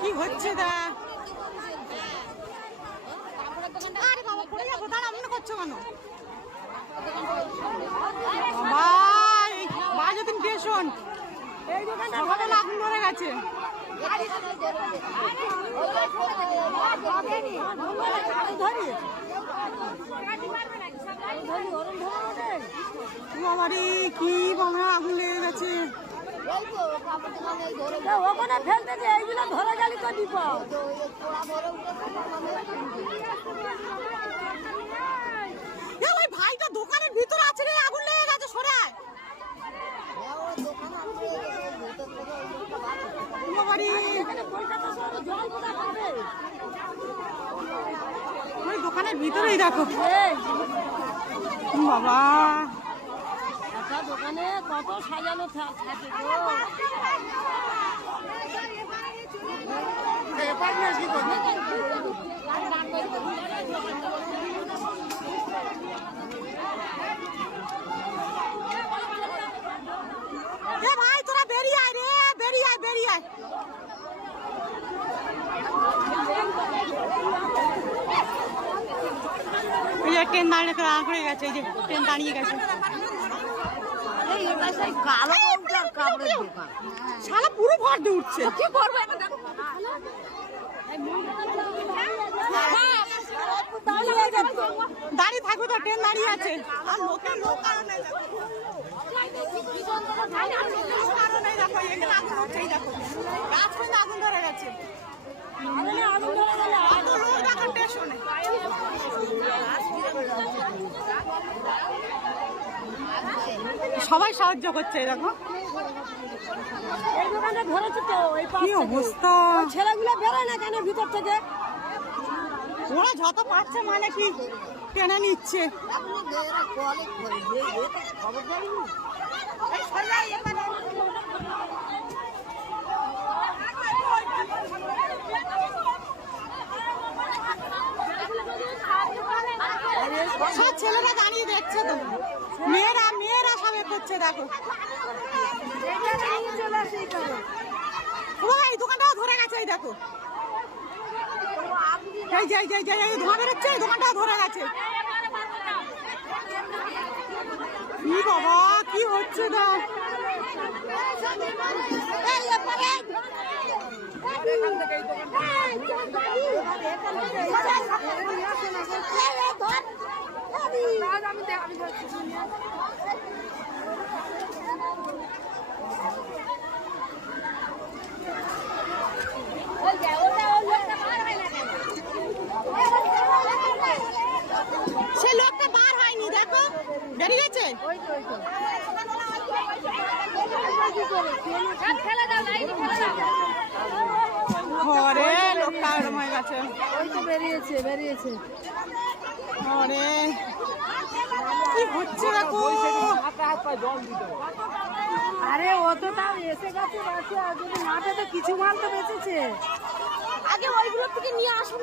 কি হচ্ছে দা? আরে বাবা পড়ে যাবো, দাঁড়া মনে করছো কেন? ভাই বাজেদিন স্টেশন এই দোকানটা সকালে আগুন ধরে গেছে। বাবারে কি বাবা আগুন লেগে গেছে। ওখানে ফেলতে যে এইগুলো ধরে গেলি তো বিপদ। ওই ভাইটা দোকানের ভিতরে আছে রে, আগুন লেগে গেছে, সরায়। ওই দোকানের ভিতরেই দেখো বাবা, একটা দোকানে কত সাজানো থাকে এ ভাই তোরা বেরিয়ে আয় রে, বেরিয়ে আয়, বেরিয়ে আয়। এই যে ট্রেন দাঁড়িয়ে গেছে, এই যে ট্রেন দাঁড়িয়ে গেছে। শালা পুরো ভর দিয়ে উঠছে, কি করবে? দাঁড়িয়ে থাকবে তো, ট্রেন দাঁড়িয়ে আছে। আর লোকের লোক কারণে আগুন ধরে গেছে। সবাই সাহায্য করছে, এরকম এই দোকানটা ধরেছে তো। কি অবস্থা, ছেলেগুলো বেরোয় না কেন ভিতর থেকে? ওরা যত পারছে মানে কি টেনে নিচ্ছে। সব ছেলেরা দাঁড়িয়ে দেখছে তো, মেয়েরা মেয়েরা সব করছে, দেখো এই দোকানটাও ধরে গেছে। এই দেখো এই যে ধোঁয়া বেরোচ্ছে, এই দোকানটাও ধরে গেছে। কি বাবা কি হচ্ছে না? সে লোকটা বার হয়নি, দেখো বেরিয়ে গেছে। ঘরে লোকটা এরম হয়ে গেছে, ওই তো বেরিয়েছে। ঘরে কি হচ্ছে দেখো। আরে ও তো তাও এসে গেছে, আর যদি মাঠে তো কিছু মাল তো বেঁচেছে। আগে ওইগুলো থেকে নিয়ে আসুন।